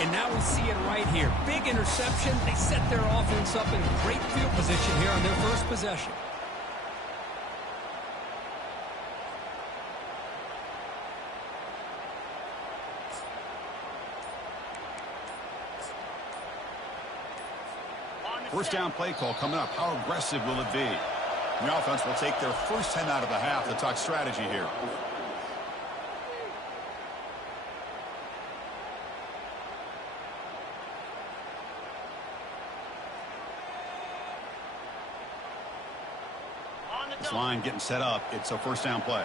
And now we see it right here. Big interception. They set their offense up in great field position here on their first possession. First down play call coming up. How aggressive will it be? The offense will take their first 10 out of the half to talk strategy here. This line getting set up. It's a first down play.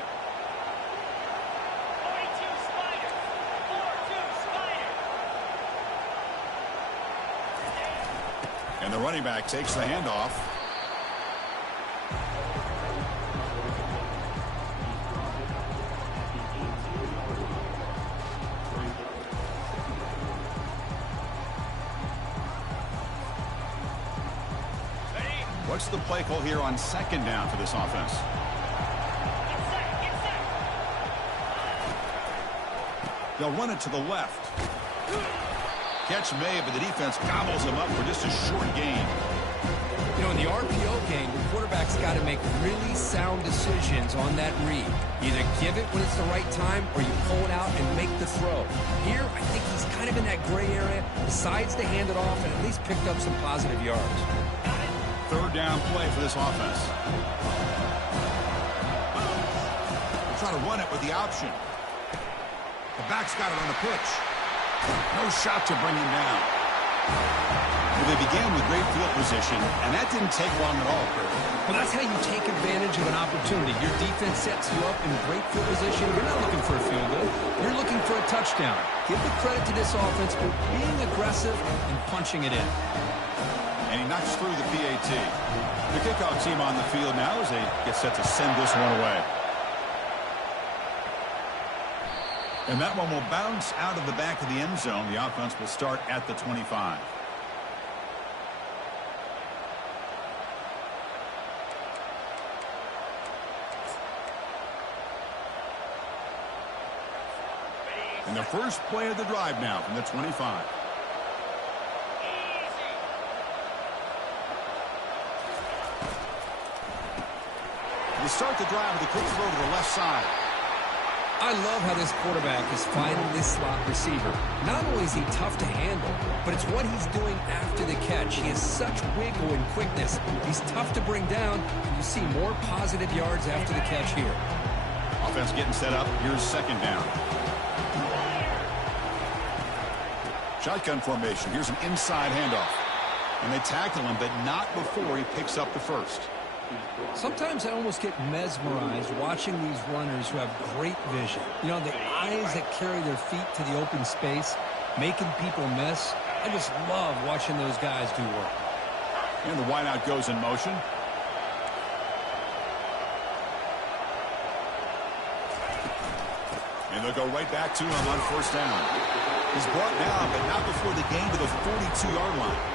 And the running back takes the handoff. What's the play call here on second down for this offense? They'll run it to the left. Catch made, but the defense gobbles him up for just a short gain. You know, in the RPO game, the quarterback's got to make really sound decisions on that read. Either give it when it's the right time or you pull it out and make the throw. Here, I think he's kind of in that gray area, decides to hand it off and at least picked up some positive yards. Third down play for this offense. They'll try to run it with the option. The back's got it on the pitch. No shot to bring him down. Well, they began with great field position, and that didn't take long at all, Kurt. Well, that's how you take advantage of an opportunity. Your defense sets you up in great field position. You're not looking for a field goal. You're looking for a touchdown. Give the credit to this offense for being aggressive and punching it in. And he knocks through the PAT. The kickoff team on the field now as they get set to send this one away. And that one will bounce out of the back of the end zone. The offense will start at the 25. And the first play of the drive now from the 25. They start the drive with a quick throw to the left side. I love how this quarterback is finding this slot receiver. Not only is he tough to handle, but it's what he's doing after the catch. He has such wiggle and quickness. He's tough to bring down, and you see more positive yards after the catch here. Offense getting set up. Here's second down. Shotgun formation. Here's an inside handoff. And they tackle him, but not before he picks up the first. Sometimes I almost get mesmerized watching these runners who have great vision. You know, the eyes that carry their feet to the open space, making people miss. I just love watching those guys do work. And the wideout goes in motion. And they'll go right back to him on first down. He's brought down, but not before the gain to the 42-yard line.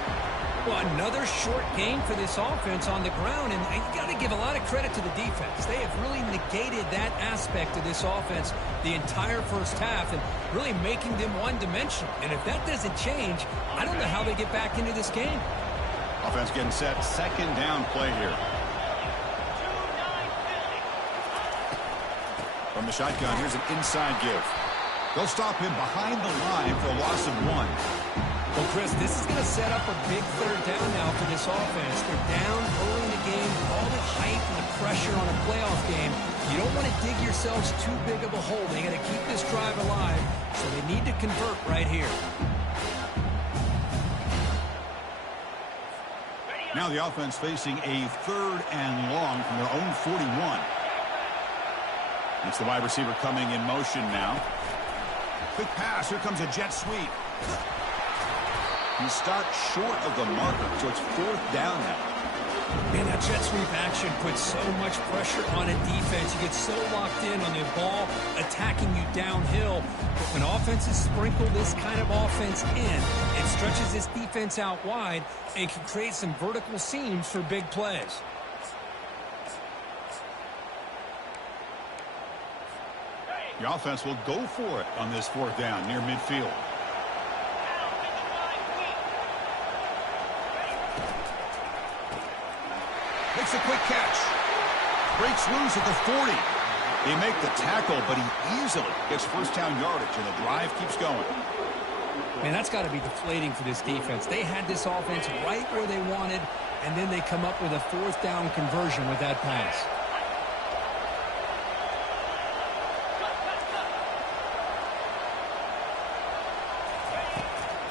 Well, another short gain for this offense on the ground, and you got to give a lot of credit to the defense. They have really negated that aspect of this offense the entire first half and really making them one-dimensional. And if that doesn't change, I don't know how they get back into this game. Offense getting set. Second down play here. From the shotgun, here's an inside give. They'll stop him behind the line for a loss of 1. Well, Chris, this is going to set up a big third down now for this offense. They're down early in the game, all the hype and the pressure on a playoff game. You don't want to dig yourselves too big of a hole. They got to keep this drive alive, so they need to convert right here. Now the offense facing a third and long from their own 41. It's the wide receiver coming in motion now. Quick pass. Here comes a jet sweep. He stopped short of the marker, so it's fourth down now. Man, that jet sweep action puts so much pressure on a defense. You get so locked in on the ball attacking you downhill. But when offenses sprinkle this kind of offense in, it stretches this defense out wide and can create some vertical seams for big plays. The offense will go for it on this fourth down near midfield. Makes a quick catch. Breaks loose at the 40. They make the tackle, but he easily gets first down yardage, and the drive keeps going. Man, that's got to be deflating for this defense. They had this offense right where they wanted, and then they come up with a fourth down conversion with that pass.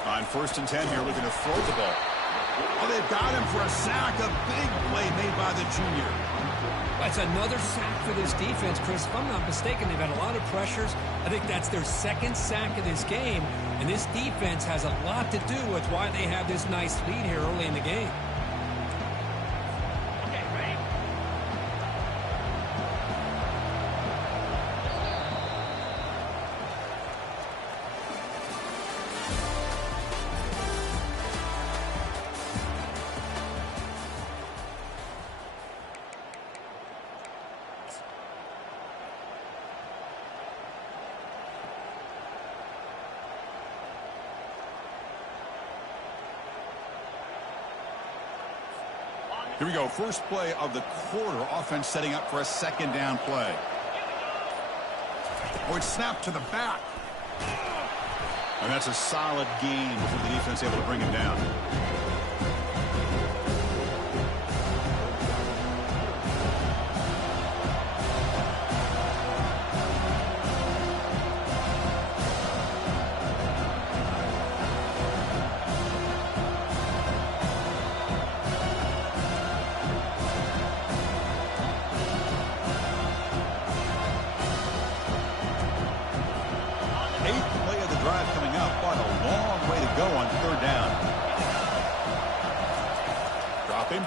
On 1st and 10 here, looking to throw the ball. Oh, they've got him for a sack. A big play made by the junior. That's another sack for this defense, Chris. If I'm not mistaken, they've had a lot of pressures. I think that's their second sack of this game. And this defense has a lot to do with why they have this nice lead here early in the game. Here we go. First play of the quarter. Offense setting up for a second down play. Oh, it's snapped to the back. And that's a solid gain for the defense able to bring him down.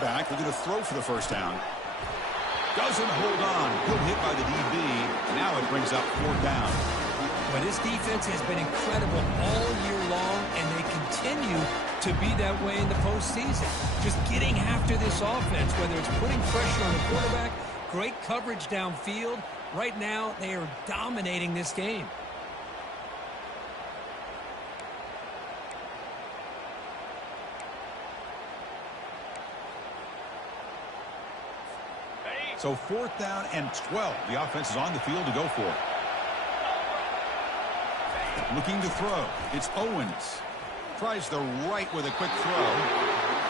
Back, looking to throw for the first down. Doesn't hold on. Good hit by the DB. Now it brings up 4th down. Well, this defense has been incredible all year long, and they continue to be that way in the postseason. Just getting after this offense, whether it's putting pressure on the quarterback, great coverage downfield. Right now, they are dominating this game. So 4th down and 12. The offense is on the field to go for it. Looking to throw. It's Owens. Tries the right with a quick throw.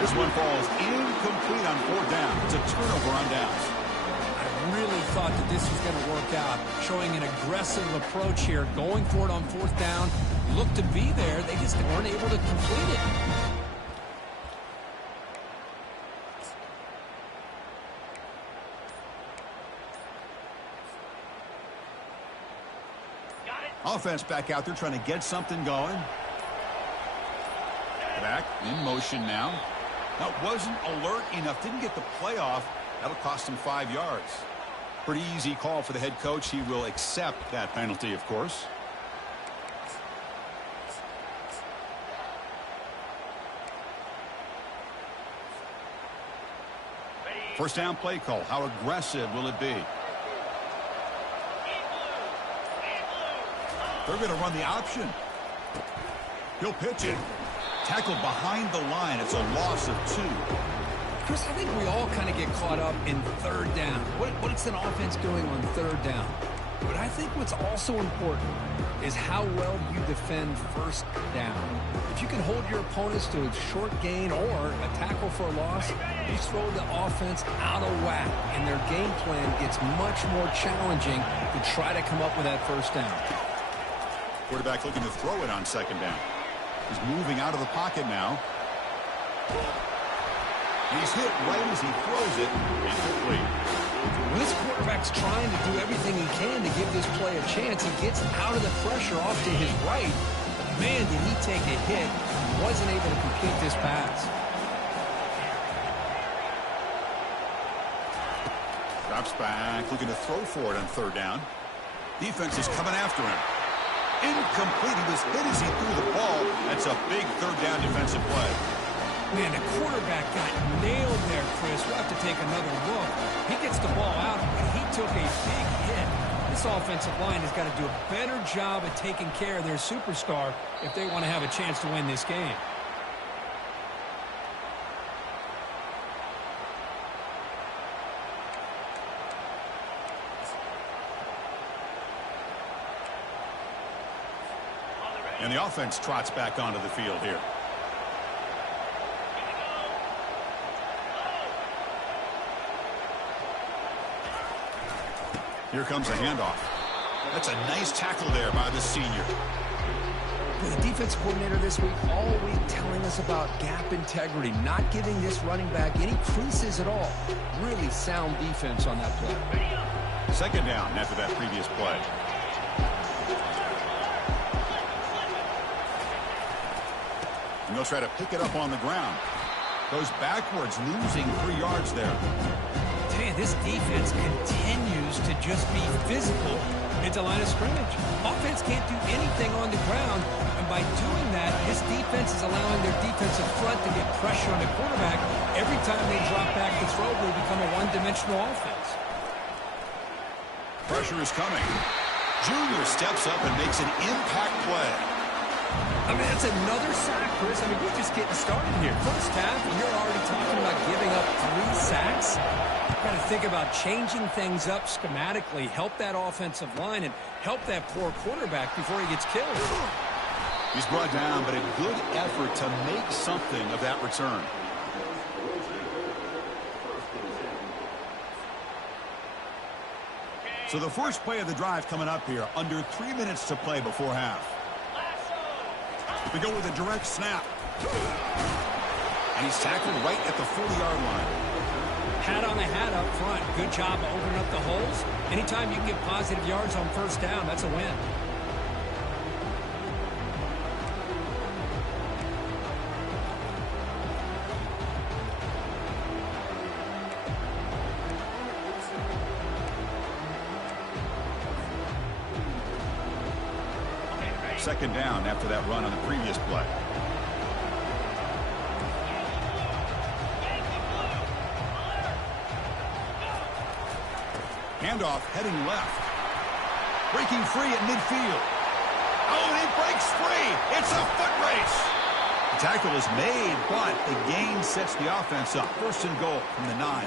This one falls incomplete on 4th down. It's a turnover on downs. I really thought that this was going to work out. Showing an aggressive approach here. Going for it on 4th down. Looked to be there. They just weren't able to complete it. Offense back out there trying to get something going. Back in motion now. Now wasn't alert enough. Didn't get the play off. That'll cost him 5 yards. Pretty easy call for the head coach. He will accept that penalty, of course. First down play call. How aggressive will it be? They're going to run the option. He'll pitch it. Tackled behind the line. It's a loss of 2. Chris, I think we all kind of get caught up in 3rd down. What's an offense doing on 3rd down? But I think what's also important is how well you defend 1st down. If you can hold your opponents to a short gain or a tackle for a loss, you throw the offense out of whack, and their game plan gets much more challenging to try to come up with that 1st down. Quarterback looking to throw it on 2nd down. He's moving out of the pocket now. He's hit right as he throws it. Incomplete. When this quarterback's trying to do everything he can to give this play a chance, he gets out of the pressure off to his right. Man, did he take a hit. He wasn't able to complete this pass. Drops back, looking to throw for it on 3rd down. Defense is coming after him. Incomplete. He was hit as he threw the ball. That's a big 3rd down defensive play. Man, the quarterback got nailed there, Chris. We'll have to take another look. He gets the ball out, but he took a big hit. This offensive line has got to do a better job at taking care of their superstar if they want to have a chance to win this game. And the offense trots back onto the field here. Here comes a handoff. That's a nice tackle there by the senior. The defense coordinator this week all week telling us about gap integrity, not giving this running back any creases at all. Really sound defense on that play. Second down after that previous play. And they'll try to pick it up on the ground. Goes backwards, losing 3 yards there. I tell you, this defense continues to just be physical into line of scrimmage. Offense can't do anything on the ground, and by doing that, this defense is allowing their defensive front to get pressure on the quarterback. Every time they drop back to throw, they become a one-dimensional offense. Pressure is coming. Junior steps up and makes an impact play. I mean, that's another sack, Chris. I mean, we're just getting started here. First half, and you're already talking about giving up 3 sacks. Got to think about changing things up schematically, help that offensive line, and help that poor quarterback before he gets killed. He's brought down, but a good effort to make something of that return. So the first play of the drive coming up here, under 3 minutes to play before half. We go with a direct snap. And he's tackled right at the 40-yard line. Hat on a hat up front. Good job of opening up the holes. Anytime you can get positive yards on first down, that's a win. Second down after that run on the previous play. Handoff heading left. Breaking free at midfield. Oh, and he breaks free. It's a foot race. The tackle is made, but the gain sets the offense up. First and goal from the 9.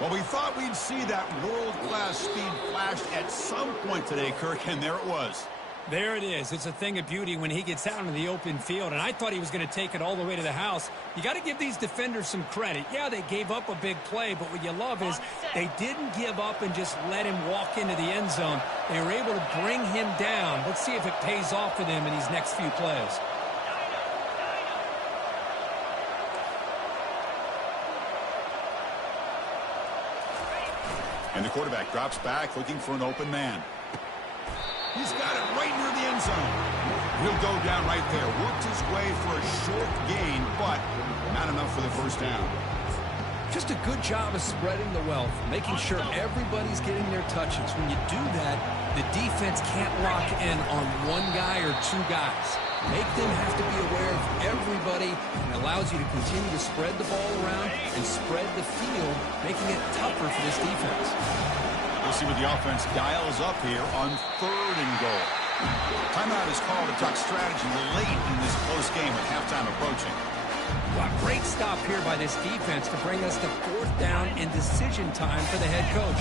Well, we thought we'd see that world-class speed flashed at some point today, Kirk, and there it was. There it is. It's a thing of beauty when he gets out into the open field, and I thought he was going to take it all the way to the house. You got to give these defenders some credit. Yeah, they gave up a big play, but what you love is they didn't give up and just let him walk into the end zone. They were able to bring him down. Let's see if it pays off for them in these next few plays. And the quarterback drops back looking for an open man. He's got it right near the end zone. He'll go down right there. Worked his way for a short gain, but not enough for the first down. Just a good job of spreading the wealth, making sure everybody's getting their touches. When you do that, the defense can't lock in on one guy or 2 guys. Make them have to be aware of everybody, and allows you to continue to spread the ball around and spread the field, making it tougher for this defense. We'll see what the offense dials up here on 3rd and goal. Timeout is called to talk strategy late in this close game with halftime approaching. Well, great stop here by this defense to bring us to 4th down and decision time for the head coach.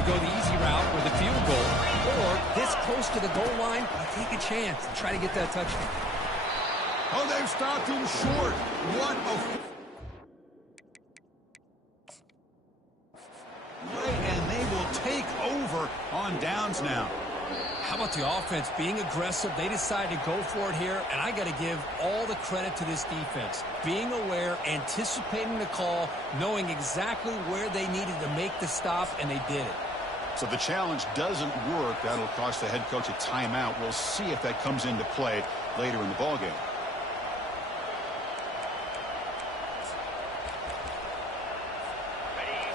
You go the easy route with a field goal, or this close to the goal line, take a chance and try to get that touchdown. Oh, they've stopped him short. What a... And they will take over on downs now. How about the offense being aggressive? They decided to go for it here, and I got to give all the credit to this defense. Being aware, anticipating the call, knowing exactly where they needed to make the stop, and they did it. So the challenge doesn't work. That'll cost the head coach a timeout. We'll see if that comes into play later in the ballgame.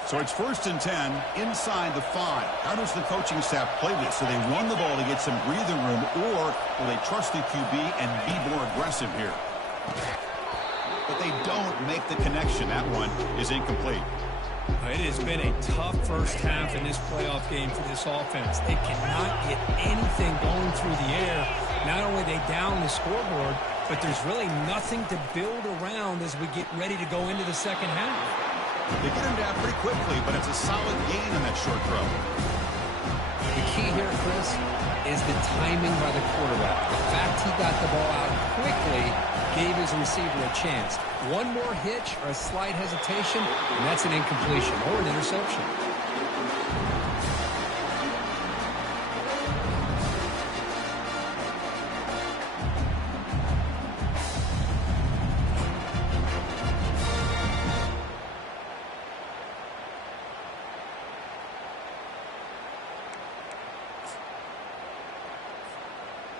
So it's 1st and 10 inside the 5. How does the coaching staff play this? Do they run the ball to get some breathing room, or will they trust the QB and be more aggressive here? But they don't make the connection. That one is incomplete. It has been a tough first half in this playoff game for this offense. They cannot get anything going through the air. Not only are they down the scoreboard, but there's really nothing to build around as we get ready to go into the second half. They get him down pretty quickly, but it's a solid gain on that short throw. The key here, Chris, is the timing by the quarterback. The fact he got the ball out quickly gave his receiver a chance. One more hitch or a slight hesitation, and that's an incompletion or an interception.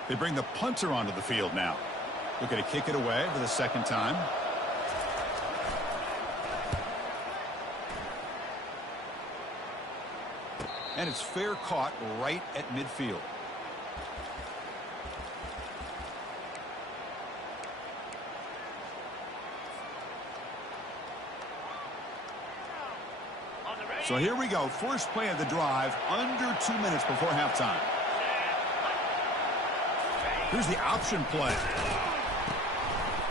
They bring the punter onto the field now. Looking to kick it away for the second time. And it's fair caught right at midfield. So here we go. First play of the drive, under 2 minutes before halftime. Here's the option play.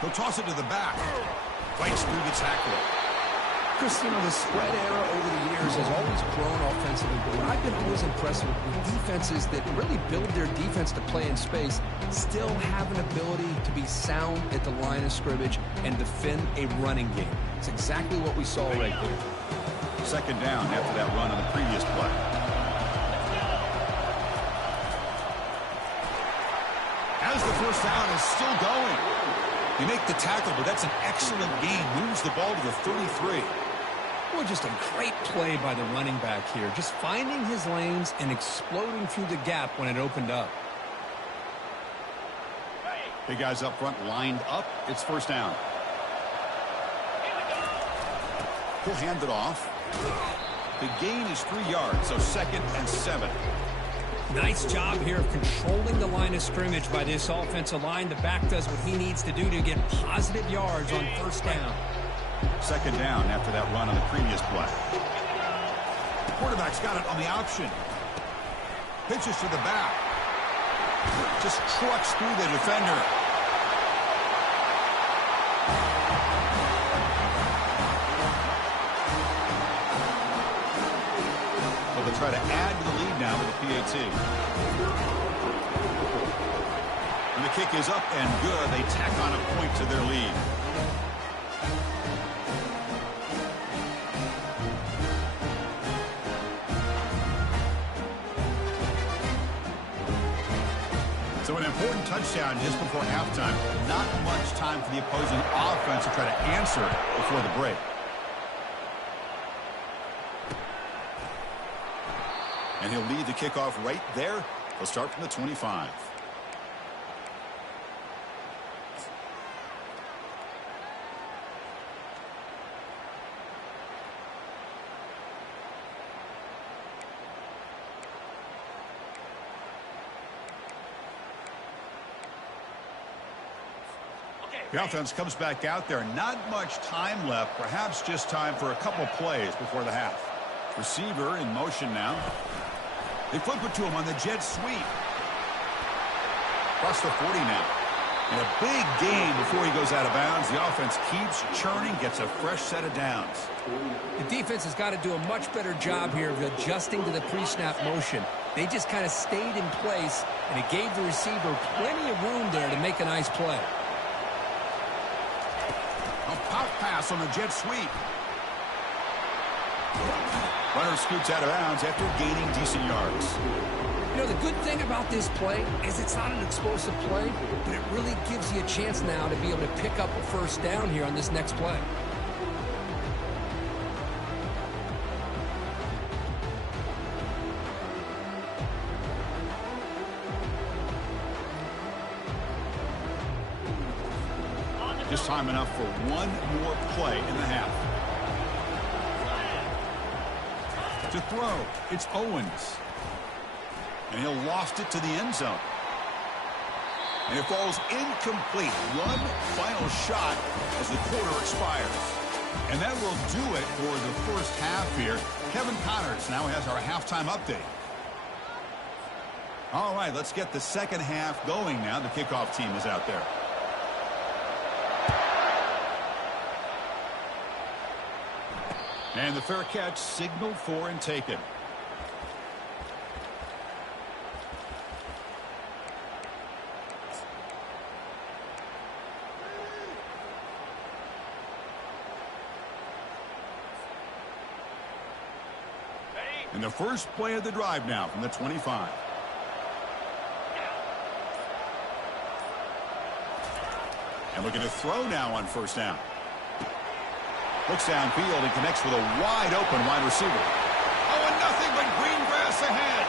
He'll toss it to the back. Fights through the tackle. Chris, the spread era over the years has always grown offensively, but what I've been always impressed with defenses that really build their defense to play in space still have an ability to be sound at the line of scrimmage and defend a running game. It's exactly what we saw right there. Second down after that run on the previous play. As the first down is still going. You make the tackle, but that's an excellent gain. Moves the ball to the 33. Well, just a great play by the running back here. Just finding his lanes and exploding through the gap when it opened up. Big guys up front lined up. It's first down. He'll hand it off. The gain is 3 yards, so 2nd and 7. Nice job here of controlling the line of scrimmage by this offensive line. The back does what he needs to do to get positive yards on first down. Second down after that run on the previous play. The quarterback's got it on the option. Pitches to the back. Just trucks through the defender. Well, they try to add to the lead now with the PAT. And the kick is up and good. They tack on a point to their lead. So an important touchdown just before halftime. Not much time for the opposing offense to try to answer before the break. And he'll lead the kickoff right there. He'll start from the 25. The offense comes back out there. Not much time left. Perhaps just time for a couple plays before the half. Receiver in motion now. They flip it to him on the jet sweep. Across the 40 now. And a big gain before he goes out of bounds. The offense keeps churning, gets a fresh set of downs. The defense has got to do a much better job here of adjusting to the pre-snap motion. They just kind of stayed in place, and it gave the receiver plenty of room there to make a nice play. A pop pass on the jet sweep. Runner scoots out of bounds after gaining decent yards. The good thing about this play is it's not an explosive play, but it really gives you a chance now to be able to pick up a first down here on this next play. Just time enough for one more play in the half. To throw, it's Owens. And he'll loft it to the end zone. And it falls incomplete. One final shot as the quarter expires. And that will do it for the first half here. Kevin Connors now has our halftime update. All right, let's get the second half going now. The kickoff team is out there. And the fair catch signaled for and taken. And the first play of the drive now from the 25. And looking to throw now on first down. Looks downfield and connects with a wide open wide receiver. Oh, and nothing but green grass ahead.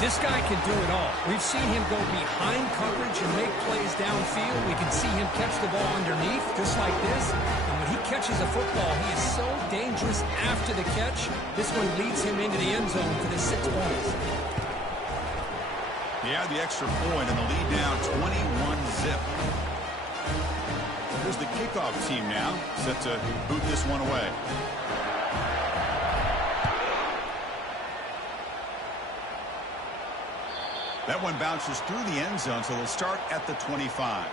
This guy can do it all. We've seen him go behind coverage and make plays downfield. We can see him catch the ball underneath, just like this. And when he catches a football, he is so dangerous after the catch. This one leads him into the end zone for the 6 points. He had the extra point and the lead now 21-zip. Here's the kickoff team now, set to boot this one away. That one bounces through the end zone, so they'll start at the 25.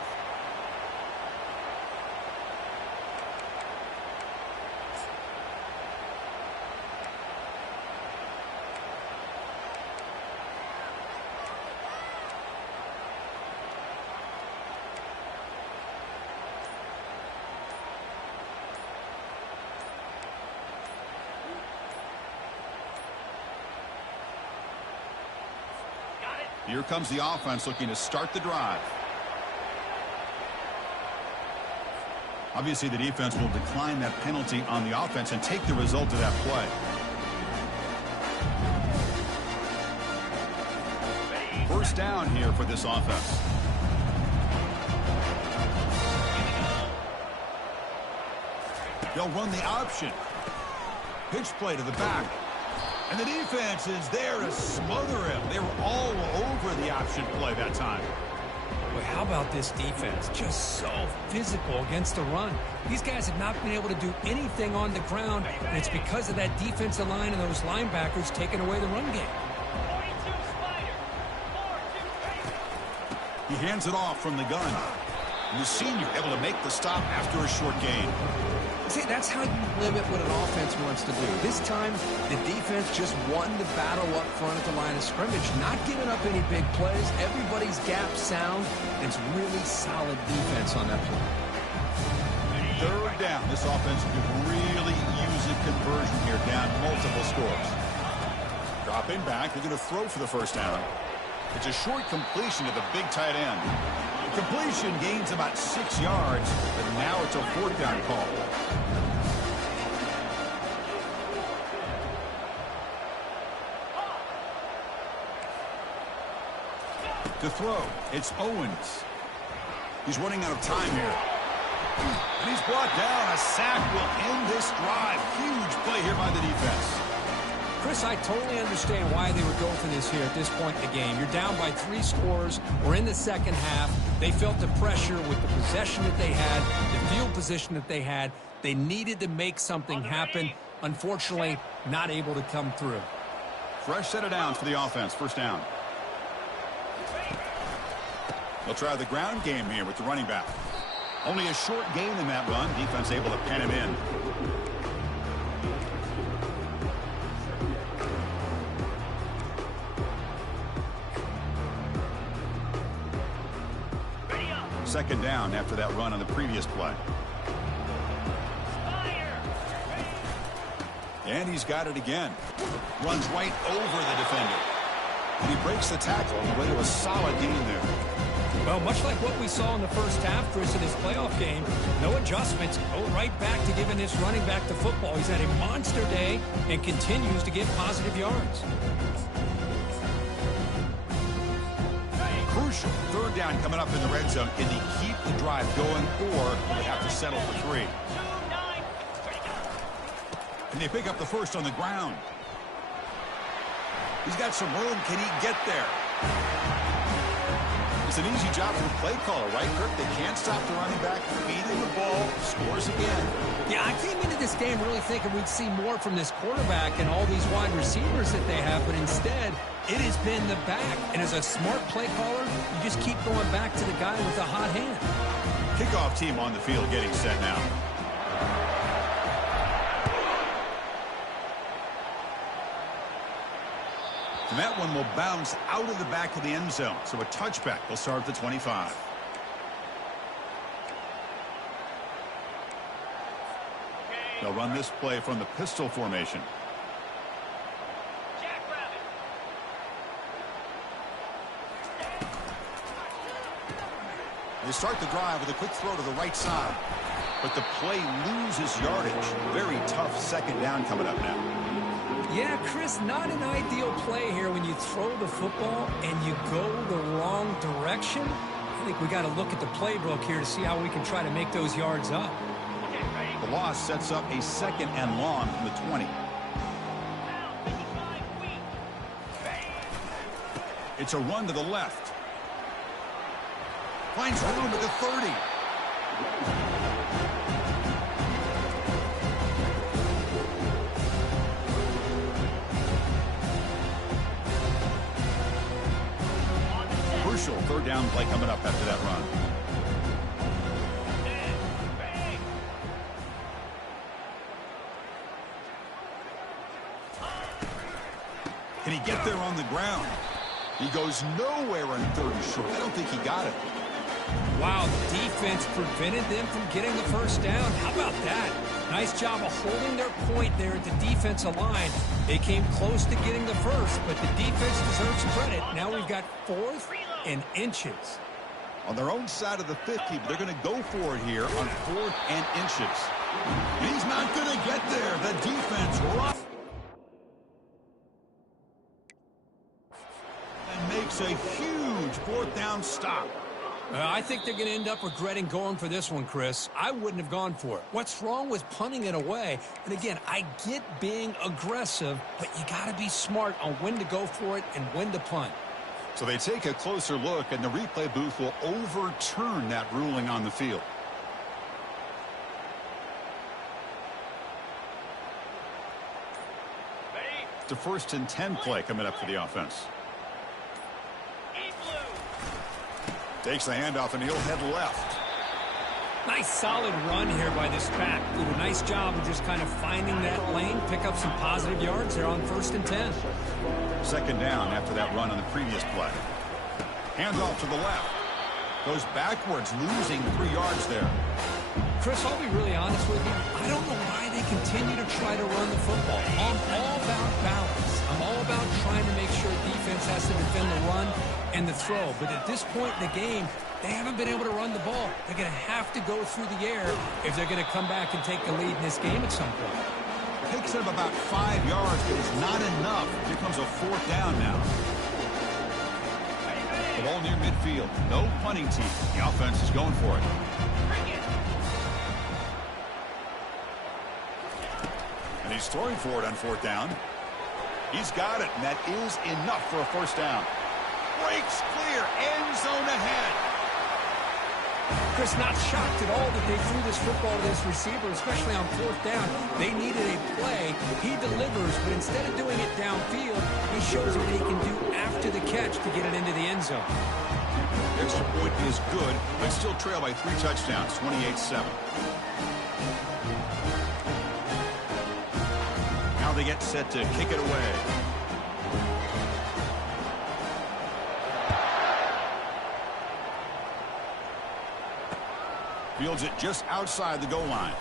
Here comes the offense looking to start the drive. Obviously, the defense will decline that penalty on the offense and take the result of that play. First down here for this offense. They'll run the option. Pitch play to the back. And the defense is there to smother him. They were all over the option play that time. But how about this defense? Just so physical against the run. These guys have not been able to do anything on the ground, and it's because of that defensive line and those linebackers taking away the run game. He hands it off from the gun. And the senior able to make the stop after a short gain. See, that's how you limit what an offense wants to do. This time, the defense just won the battle up front at the line of scrimmage, not giving up any big plays. Everybody's gap sound. It's really solid defense on that play. Third down. This offense could really use a conversion here, down multiple scores. Dropping back. They're going to throw for the first down. It's a short completion to the big tight end. The completion gains about 6 yards, but now it's a fourth down call. To throw, it's Owens. He's running out of time here. And he's brought down. A sack will end this drive. Huge play here by the defense. Chris, I totally understand why they would go for this here at this point in the game. You're down by 3 scores. We're in the second half. They felt the pressure with the possession that they had, the field position that they had. They needed to make something happen. Unfortunately, not able to come through. Fresh set of downs for the offense. First down. They'll try the ground game here with the running back. Only a short gain in that run. Defense able to pen him in. Second down after that run on the previous play. And he's got it again. Runs right over the defender. And he breaks the tackle on the way to a solid gain there. Well, much like what we saw in the first half, Chris, in his playoff game, no adjustments, go right back to giving this running back the football. He's had a monster day and continues to get positive yards. Crucial. Third down coming up in the red zone. Can he keep the drive going, or will they have to settle for 3? And they pick up the first on the ground. He's got some room. Can he get there? It's an easy job for the play caller, right, Kirk? They can't stop the running back, feeding the ball, scores again. Yeah, I came into this game really thinking we'd see more from this quarterback and all these wide receivers that they have, but instead, it has been the back. And as a smart play caller, you just keep going back to the guy with the hot hand. Kickoff team on the field getting set now. And that one will bounce out of the back of the end zone. So a touchback will start at the 25. They'll run this play from the pistol formation. They start the drive with a quick throw to the right side. But the play loses yardage. Very tough second down coming up now. Yeah, Chris, not an ideal play here when you throw the football and you go the wrong direction. I think we got to look at the playbook here to see how we can try to make those yards up. The loss sets up a 2nd and long from the 20. It's a run to the left. Finds room at the 30. Crucial 3rd down play coming up after that run. Can he get there on the ground? He goes nowhere on 3rd and short. I don't think he got it. Wow, the defense prevented them from getting the first down. How about that? Nice job of holding their point there at the defensive line. They came close to getting the first, but the defense deserves credit. Now we've got 4th and inches. On their own side of the 50, but they're going to go for it here on 4th and inches. He's not going to get there. The defense rough. And makes a huge 4th down stop. I think they're going to end up regretting going for this one, Chris. I wouldn't have gone for it. What's wrong with punting it away? And again, I get being aggressive, but you got to be smart on when to go for it and when to punt. So they take a closer look, and the replay booth will overturn that ruling on the field. It's a 1st and 10 play coming up for the offense. Takes the handoff, and he'll head left. Nice solid run here by this back. Did a nice job of just kind of finding that lane, pick up some positive yards there on 1st and 10. 2nd down after that run on the previous play. Handoff to the left. Goes backwards, losing 3 yards there. Chris, I'll be really honest with you. I don't know why they continue to try to run the football. I'm all about balance. I'm all about trying to make sure defense has to defend the run and the throw. But at this point in the game, they haven't been able to run the ball. They're going to have to go through the air if they're going to come back and take the lead in this game at some point. Takes them about 5 yards, but it's not enough. Here comes a 4th down now. The ball near midfield. No punting team. The offense is going for it. And he's throwing for it on 4th down. He's got it, and that is enough for a 1st down. Breaks clear. End zone ahead. Chris, not shocked at all that they threw this football to this receiver, especially on 4th down. They needed a play. He delivers, but instead of doing it downfield, he shows what he can do after the catch to get it into the end zone. Extra point is good, but still trail by 3 touchdowns, 28-7. Now they get set to kick it away. Fields it just outside the goal line.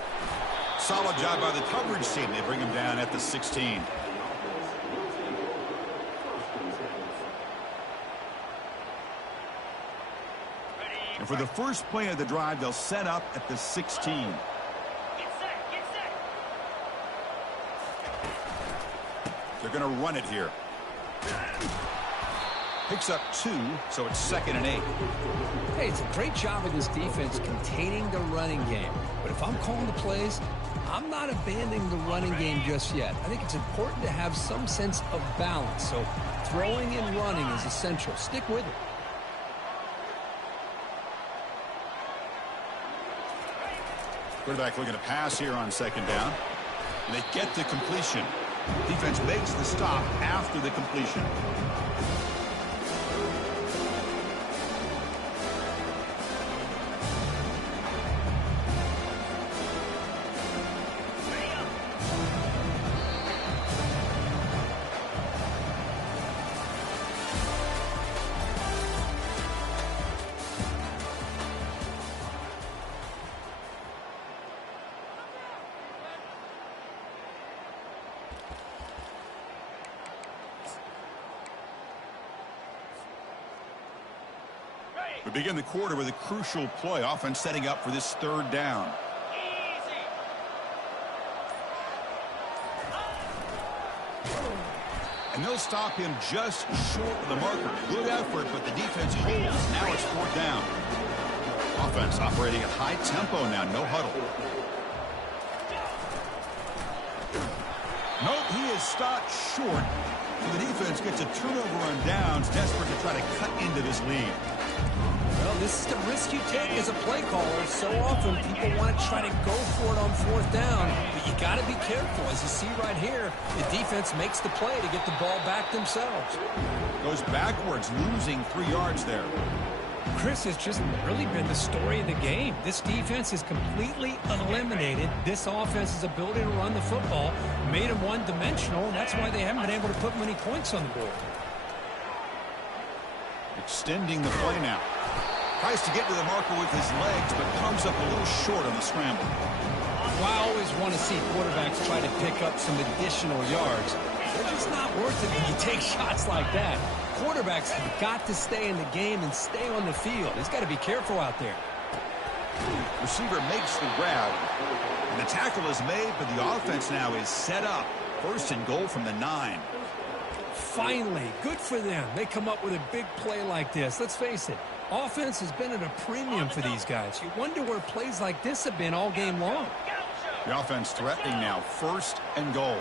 Solid job by the coverage team. They bring him down at the 16. And for the first play of the drive, they'll set up at the 16. Get set. They're going to run it here. Picks up 2, so it's 2nd and 8. Hey, it's a great job of this defense containing the running game. But if I'm calling the plays, I'm not abandoning the running game just yet. I think it's important to have some sense of balance. So throwing and running is essential. Stick with it. Quarterback looking to pass here on 2nd down. And they get the completion. Defense makes the stop after the completion. We begin the quarter with a crucial play. Offense setting up for this third down. Easy. And they'll stop him just short of the marker. Good effort, but the defense holds. Now it's fourth down. Offense operating at high tempo now. No huddle. Nope, he is stopped short. So the defense gets a turnover on downs, desperate to try to cut into this lead. Well, this is the risk you take as a play caller. So often people want to try to go for it on fourth down, but you got to be careful. As you see right here, the defense makes the play to get the ball back themselves. Goes backwards, losing 3 yards there. Chris, has just really been the story of the game. This defense has completely eliminated this offense's ability to run the football, made them one-dimensional, and that's why they haven't been able to put many points on the board. Extending the play now. Tries to get to the marker with his legs, but comes up a little short on the scramble. Well, I always want to see quarterbacks try to pick up some additional yards. They're just not worth it when you take shots like that. Quarterbacks have got to stay in the game and stay on the field. He's got to be careful out there. Receiver makes the grab. And the tackle is made, but the offense now is set up. First and goal from the 9. Finally, good for them. They come up with a big play like this. Let's face it, offense has been at a premium for these guys. You wonder where plays like this have been all game long. The offense threatening now. First and goal.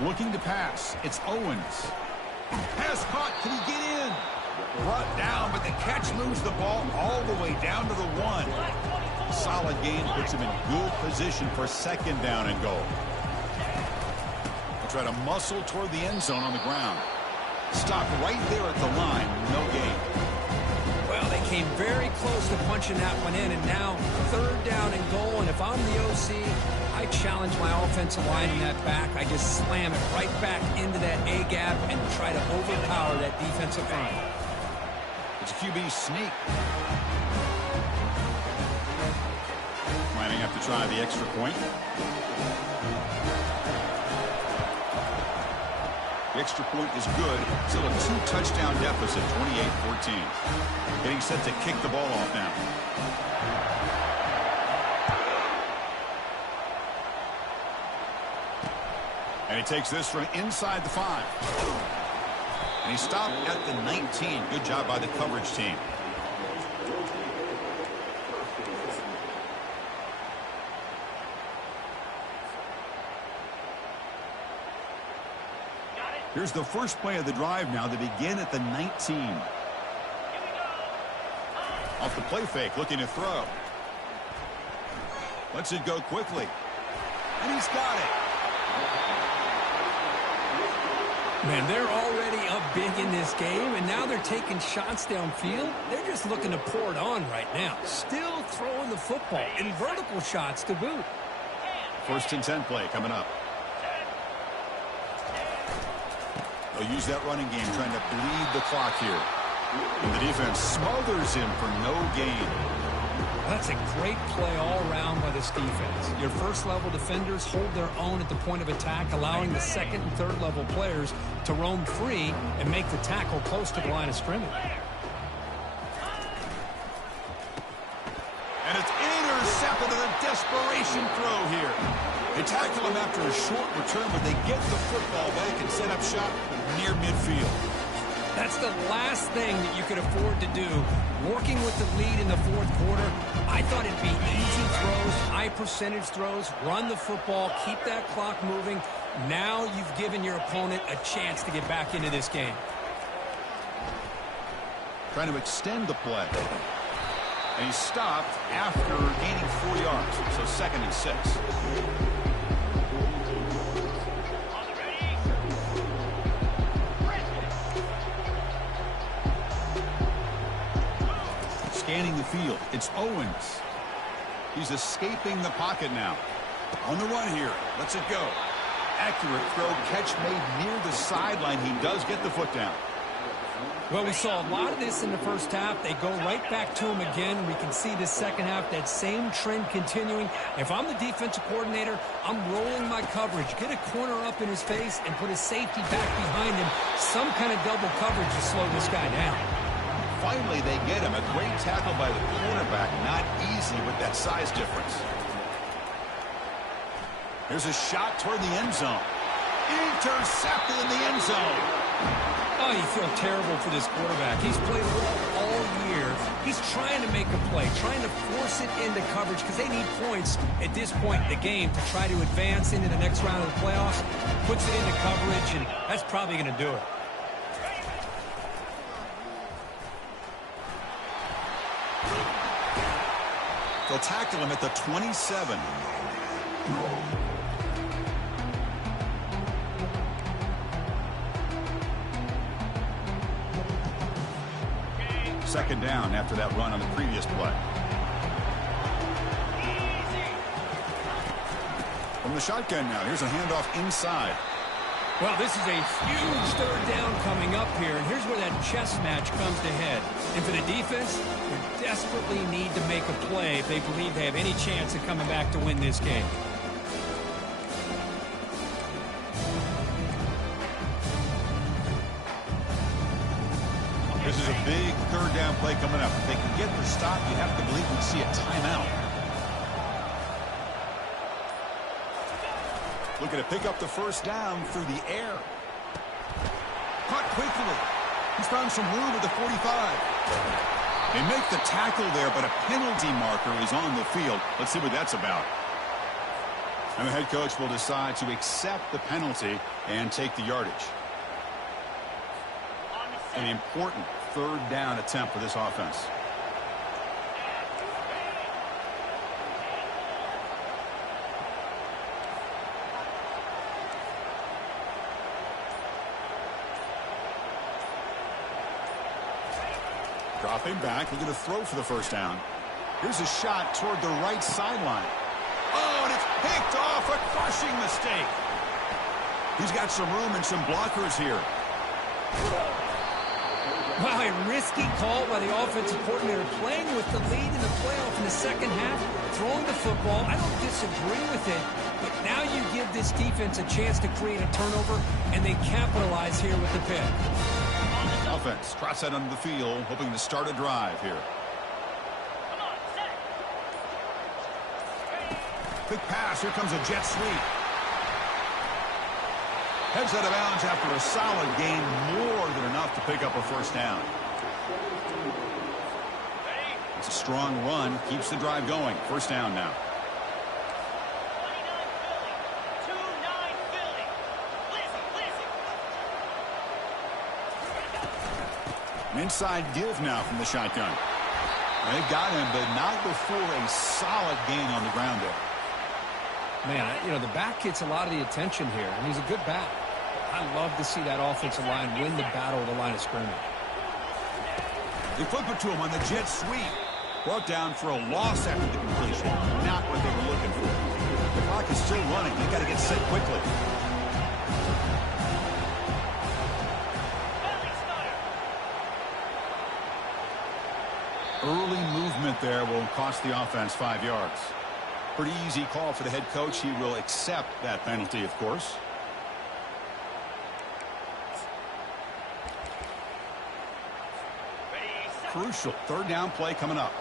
Looking to pass. It's Owens. Pass caught. Can he get in? Brought down, but the catch moves the ball all the way down to the 1. Solid gain puts him in good position for second down and goal. They'll try to muscle toward the end zone on the ground. Stopped right there at the line. No gain. Well, they came very close to punching that one in, and now third down and goal. And if I'm the OC, I challenge my offensive line in that back. I just slam it right back into that A-gap and try to overpower that defensive front. It's a QB sneak. Lining up to try the extra point. The extra point is good. Still a 2-touchdown deficit, 28-14. Getting set to kick the ball off now. And he takes this from inside the 5. And he stopped at the 19. Good job by the coverage team. Here's the first play of the drive now. They begin at the 19. Off the play fake, looking to throw. Lets it go quickly. And he's got it. Man, they're already up big in this game, and now they're taking shots downfield. They're just looking to pour it on right now. Still throwing the football, and vertical shots to boot. First and 10 play coming up. They'll use that running game, trying to bleed the clock here. And the defense smothers him for no gain. That's a great play all around by this defense. Your first-level defenders hold their own at the point of attack, allowing the second and third-level players to roam free and make the tackle close to the line of scrimmage. And it's intercepted in a desperation throw here. They tackle him after a short return, but they get the football back and set up shop near midfield. That's the last thing that you could afford to do. Working with the lead in the fourth quarter, I thought it'd be easy throws, high percentage throws, run the football, keep that clock moving. Now you've given your opponent a chance to get back into this game. Trying to extend the play. And he stopped after gaining 4 yards, so second and 6. Scanning the field, it's Owens. He's escaping the pocket now. On the run here, lets it go. Accurate throw, catch made near the sideline. He does get the foot down. Well, we saw a lot of this in the first half. They go right back to him again. We can see the second half, that same trend continuing. If I'm the defensive coordinator, I'm rolling my coverage. Get a corner up in his face and put his safety back behind him. Some kind of double coverage to slow this guy down. finally they get him. A great tackle by the quarterback. Not easy with that size difference. Here's a shot toward the end zone. Intercepted in the end zone. Oh, you feel terrible for this quarterback. He's played well all year. He's trying to make a play, trying to force it into coverage because they need points at this point in the game to try to advance into the next round of the playoffs. Puts it into coverage, and that's probably going to do it. They'll tackle him at the 27. Second down after that run on the previous play. From the shotgun now, here's a handoff inside. Well, this is a huge third down coming up here, and here's where that chess match comes to head. And for the defense, they desperately need to make a play if they believe they have any chance of coming back to win this game. This is a big third down play coming up. If they can get the stop, you have to believe we'd see a timeout. Looking to pick up the first down through the air. Caught quickly. He's found some room at the 45. They make the tackle there, but a penalty marker is on the field. Let's see what that's about. And the head coach will decide to accept the penalty and take the yardage. An important third down attempt for this offense. Dropping back, looking to throw for the first down. Here's a shot toward the right sideline. Oh, and it's picked off. A crushing mistake. He's got some room and some blockers here. Wow, a risky call by the offensive coordinator, playing with the lead in the playoff in the second half, throwing the football. I don't disagree with it, but now you give this defense a chance to create a turnover, and they capitalize here with the pick. Offense trots out onto the field, hoping to start a drive here. Quick pass. Here comes a jet sweep. Heads out of bounds after a solid gain, more than enough to pick up a first down. It's a strong run, keeps the drive going. First down now. 29 Philly. An inside give now from the shotgun. They've got him, but not before a solid gain on the ground there. Man, you know, the back gets a lot of the attention here, and he's a good back. I love to see that offensive line win the battle of the line of scrimmage. They flip it to him on the jet sweep. Brought down for a loss after the completion. Not what they were looking for. The clock is still running. They got to get set quickly. Early movement there will cost the offense 5 yards. Pretty easy call for the head coach. He will accept that penalty, of course. Crucial third down play coming up.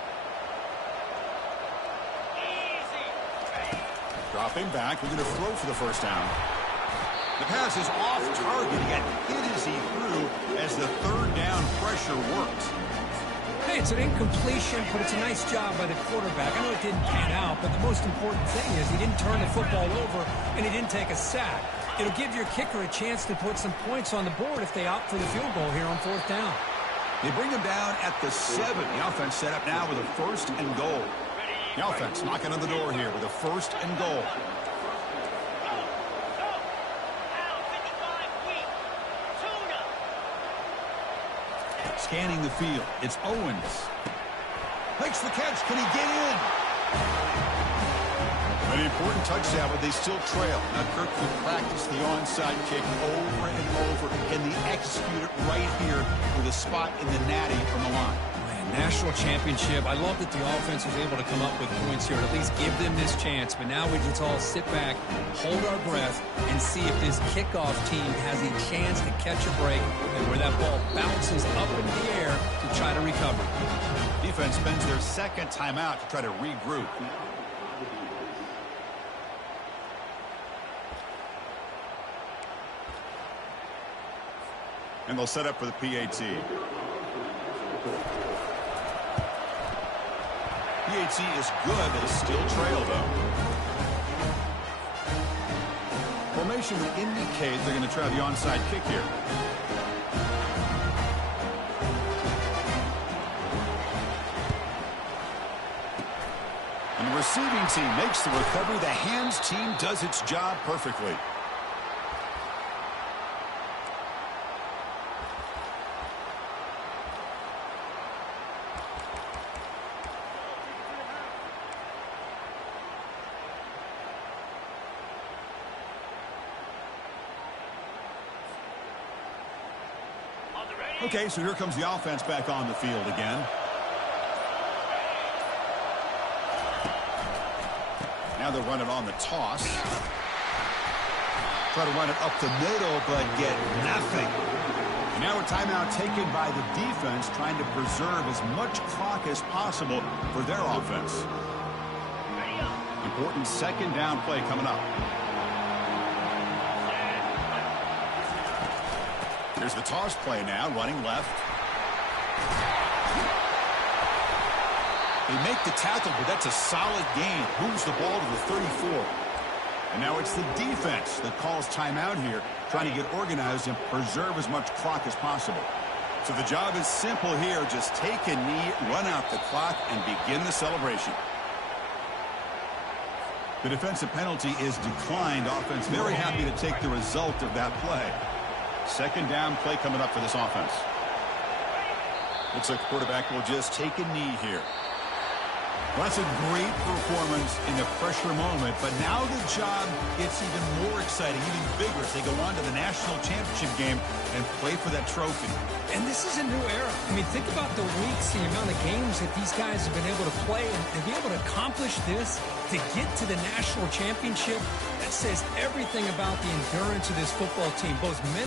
Dropping back. We're going to throw for the first down. The pass is off target. He got hit as he threw as the third down pressure worked. Hey, it's an incompletion, but it's a nice job by the quarterback. I know it didn't pan out, but the most important thing is he didn't turn the football over and he didn't take a sack. It'll give your kicker a chance to put some points on the board if they opt for the field goal here on fourth down. They bring him down at the 7. The offense set up now with a first and goal. The offense knocking on the door here with a first and goal. Scanning the field. It's Owens. Makes the catch. Can he get in? An important touchdown, but they still trail. Now Kirk can practice the onside kick over and over. Can they execute it right here with a spot in the natty from the line? Man, national championship. I love that the offense was able to come up with points here, or at least give them this chance. But now we just all sit back, hold our breath, and see if this kickoff team has a chance to catch a break and where that ball bounces up in the air to try to recover. offense spends their second timeout to try to regroup. And they'll set up for the PAT. PAT is good. They still trail, though. Formation would indicate they're going to try the onside kick here. And the receiving team makes the recovery. The hands team does its job perfectly. Okay, so here comes the offense back on the field again. Now they'll run it on the toss. Try to run it up the middle, but get nothing. And now a timeout taken by the defense, trying to preserve as much clock as possible for their offense. Important second down play coming up. Here's the toss play now, running left. They make the tackle, but that's a solid gain. Moves the ball to the 34. And now it's the defense that calls timeout here, trying to get organized and preserve as much clock as possible. So the job is simple here. Just take a knee, run out the clock, and begin the celebration. The defensive penalty is declined. Offense very happy to take the result of that play. Second down play coming up for this offense. Looks like the quarterback will just take a knee here. Well, that's a great performance in a pressure moment, but now the job gets even more exciting, even bigger as they go on to the national championship game and play for that trophy. And this is a new era. I mean, think about the weeks, the amount of games that these guys have been able to play, and to be able to accomplish this, to get to the national championship, that says everything about the endurance of this football team, both men